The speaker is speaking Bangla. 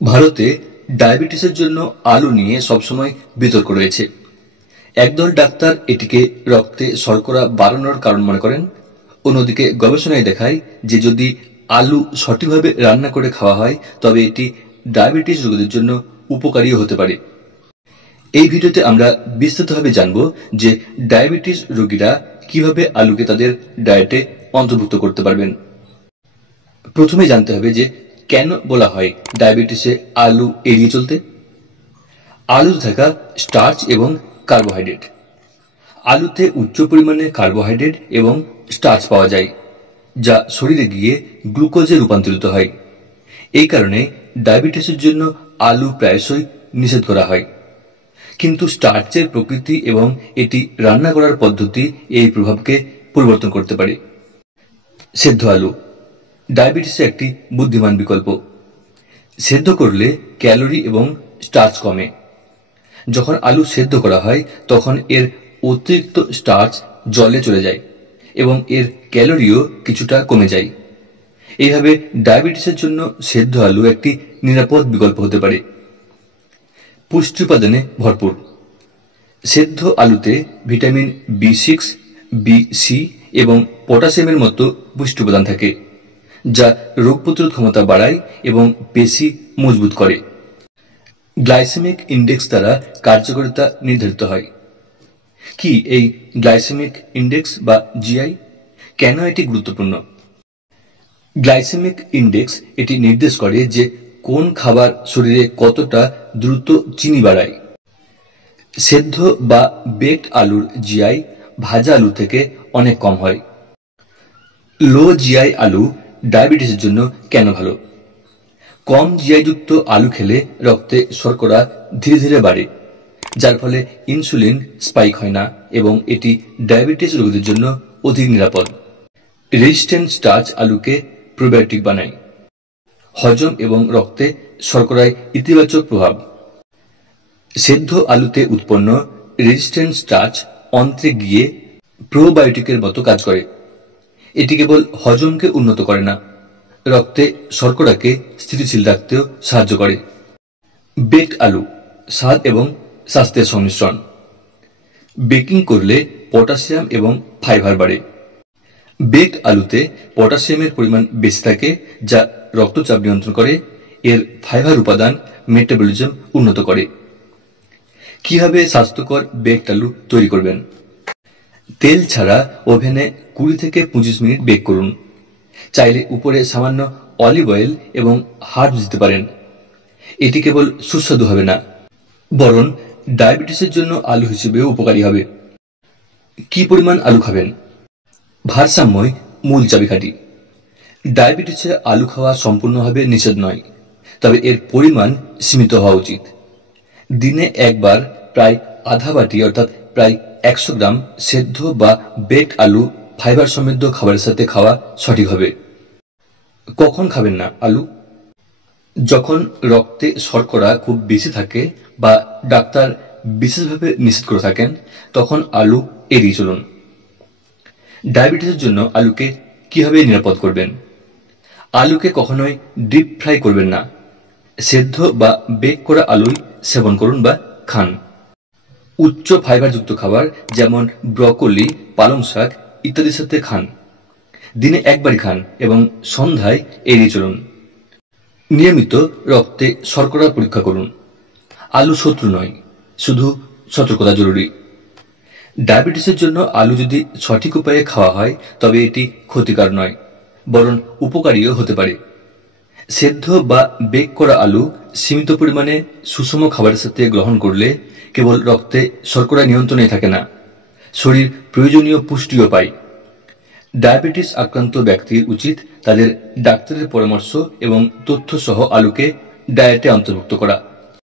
ভারতে ডায়াবেটিসের জন্য আলু নিয়ে সবসময় বিতর্ক রয়েছে। একদল ডাক্তার এটিকে রক্তে শর্করা বাড়ানোর কারণ মনে করেন, অন্যদিকে গবেষণায় দেখায় যে যদি আলু সঠিকভাবে রান্না করে খাওয়া হয় তবে এটি ডায়াবেটিস রোগীদের জন্য উপকারীও হতে পারে। এই ভিডিওতে আমরা বিস্তারিতভাবে জানব যে ডায়াবেটিস রোগীরা কিভাবে আলুকে তাদের ডায়েটে অন্তর্ভুক্ত করতে পারবেন। প্রথমে জানতে হবে যে কেন বলা হয় ডায়াবেটিসে আলু এড়িয়ে চলতে। আলুতে থাকা স্টার্চ এবং কার্বোহাইড্রেট। আলুতে উচ্চ পরিমাণে কার্বোহাইড্রেট এবং স্টার্চ পাওয়া যায়, যা শরীরে গিয়ে গ্লুকোজে রূপান্তরিত হয়। এই কারণে ডায়াবেটিসের জন্য আলু প্রায়শই নিষেধ করা হয়। কিন্তু স্টার্চের প্রকৃতি এবং এটি রান্না করার পদ্ধতি এই প্রভাবকে পরিবর্তন করতে পারে। সেদ্ধ আলু ডায়াবেটিসে একটি বুদ্ধিমান বিকল্প। সেদ্ধ করলে ক্যালোরি এবং স্টার্চ কমে। যখন আলু সেদ্ধ করা হয় তখন এর অতিরিক্ত স্টার্চ জলে চলে যায় এবং এর ক্যালোরিও কিছুটা কমে যায়। এইভাবে ডায়াবেটিসের জন্য সেদ্ধ আলু একটি নিরাপদ বিকল্প হতে পারে। পুষ্টি উপাদানে ভরপুর। সেদ্ধ আলুতে ভিটামিন B6, B, C এবং পটাশিয়ামের মতো পুষ্টি উপাদান থাকে, যা রোগ প্রতিরোধ ক্ষমতা বাড়ায় এবং পেশি মজবুত করে। গ্লাইসেমিক ইন্ডেক্স দ্বারা কার্যকারিতা নির্ধারিত হয়। কি এই গ্লাইসেমিক ইন্ডেক্স বা জিআই? কেন এটি গুরুত্বপূর্ণ? গ্লাইসেমিক ইন্ডেক্স এটি নির্দেশ করে যে কোন খাবার শরীরে কতটা দ্রুত চিনি বাড়ায়। সেদ্ধ বা বেকড আলুর জিআই ভাজা আলু থেকে অনেক কম হয়। লো জিআই আলু ডায়াবেটিসের জন্য কেন ভালো? কম জিআই যুক্ত আলু খেলে রক্তে শর্করা ধীরে ধীরে বাড়ে, যার ফলে ইনসুলিন স্পাইক হয় না এবং এটি ডায়াবেটিস রোগীদের জন্য অধিক নিরাপদ। রেজিস্ট্যান্ট স্টার্চ আলুকে প্রোবায়োটিক বানায়। হজম এবং রক্তে শর্করায় ইতিবাচক প্রভাব। সেদ্ধ আলুতে উৎপন্ন রেজিস্ট্যান্ট স্টার্চ অন্ত্রে গিয়ে প্রোবায়োটিকের মতো কাজ করে। এটি কেবল হজমকে উন্নত করে না, রক্তে শর্করাকে স্থিতিশীল রাখতেও সাহায্য করে। বেকড আলু স্বাদ এবং স্বাস্থ্যের সংমিশ্রণ। বেকিং করলে পটাশিয়াম এবং ফাইবার বাড়ে। বেকড আলুতে পটাশিয়ামের পরিমাণ বেশি থাকে, যা রক্তচাপ নিয়ন্ত্রণ করে। এর ফাইবার উপাদান মেটাবলিজম উন্নত করে। কিভাবে স্বাস্থ্যকর বেকড আলু তৈরি করবেন? তেল ছাড়া ওভেনে 20 থেকে 25 মিনিট বেক করুন। চাইলে উপরে সামান্য অলিভ অয়েল এবং হার্বস দিতে পারেন। এটি কেবল সুস্বাদু হবে না, বরং ডায়াবেটিসের জন্য আলু হিসেবেও উপকারী হবে। কি পরিমাণ আলু খাবেন? ভারসাম্যই মূল চাবিকাঠি। ডায়াবেটিসে আলু খাওয়া সম্পূর্ণভাবে নিষেধ নয়, তবে এর পরিমাণ সীমিত হওয়া উচিত। দিনে একবার প্রায় আধা বাটি অর্থাৎ প্রায় 100 গ্রাম সেদ্ধ বা বেকড আলু ফাইবার সমৃদ্ধ খাবারের সাথে খাওয়া সঠিক হবে। কখন খাবেন না আলু? যখন রক্তে শর্করা খুব বেশি থাকে বা ডাক্তার বিশেষভাবে নিষেধ করে থাকেন, তখন আলু এড়িয়ে চলুন। ডায়াবেটিসের জন্য আলুকে কিভাবে নিরাপদ করবেন? আলুকে কখনোই ডিপ ফ্রাই করবেন না। সেদ্ধ বা বেক করা আলুই সেবন করুন বা খান। উচ্চ ফাইবারযুক্ত খাবার যেমন ব্রকোলি, পালং শাক ইত্যাদির সাথে খান। দিনে একবারই খান এবং সন্ধ্যায় এড়িয়ে চলুন। নিয়মিত রক্তে শর্করা পরীক্ষা করুন। আলু শত্রু নয়, শুধু সতর্কতা জরুরি। ডায়াবেটিসের জন্য আলু যদি সঠিক উপায়ে খাওয়া হয় তবে এটি ক্ষতিকর নয়, বরং উপকারীও হতে পারে। সেদ্ধ বা বেক করা আলু সীমিত পরিমাণে সুষম খাবারের সাথে গ্রহণ করলে কেবল রক্তে শর্করা নিয়ন্ত্রণে থাকে না, শরীর প্রয়োজনীয় পুষ্টিও পায়। ডায়াবেটিস আক্রান্ত ব্যক্তির উচিত তাদের ডাক্তারের পরামর্শ এবং তথ্য সহ আলুকে ডায়েটে অন্তর্ভুক্ত করা।